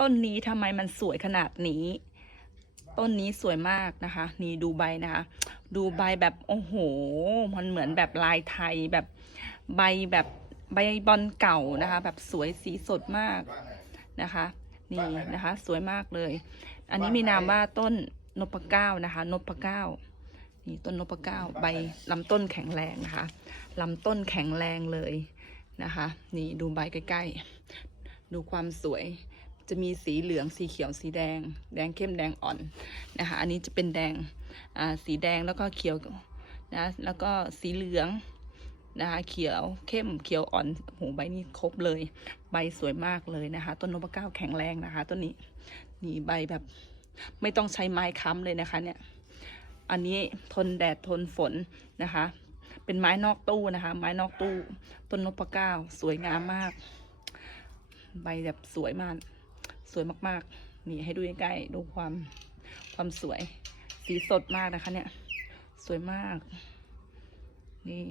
ต้นนี้ทำไมมันสวยขนาดนี้ ต้นนี้สวยมากนะคะ นี่ดูใบนะคะ ดูใบแบบโอ้โห มันเหมือนแบบลายไทยแบบใบแบบใบบอลเก่านะคะ แบบสวยสีสดมากนะคะ นี่นะคะ สวยมากเลย อันนี้มีนามว่าต้นนพเก้านะคะ นพเก้านี่ต้นนพเก้าใบลำต้นแข็งแรงนะคะลำต้นแข็งแรงเลยนะคะ นี่ดูใบใกล้ๆ ดูความสวย จะมีสีเหลืองสีเขียวสีแดง แดงเข้มแดงอ่อนนะคะอันนี้จะเป็นแดงอ่าสีแดงแล้วก็เขียวนะแล้วก็สีเหลืองนะคะเขียวเข้มเขียวอ่อนโหใบนี้ครบเลย ใบสวยมากเลยนะคะ ต้นนพเก้าแข็งแรงนะคะต้นนี้นี่ใบแบบไม่ต้องใช้ไม้ค้ำเลยนะคะเนี่ยอันนี้ทนแดดทนฝนนะคะ เป็นไม้นอกตู้นะคะ ไม้นอกตู้ ต้นนพเก้าสวยงามมาก ใบแบบสวยมาก สวยมากๆ นี่ให้ดูใกล้ๆดูความความสวย สีสดมากนะคะเนี่ย สวยมาก นี่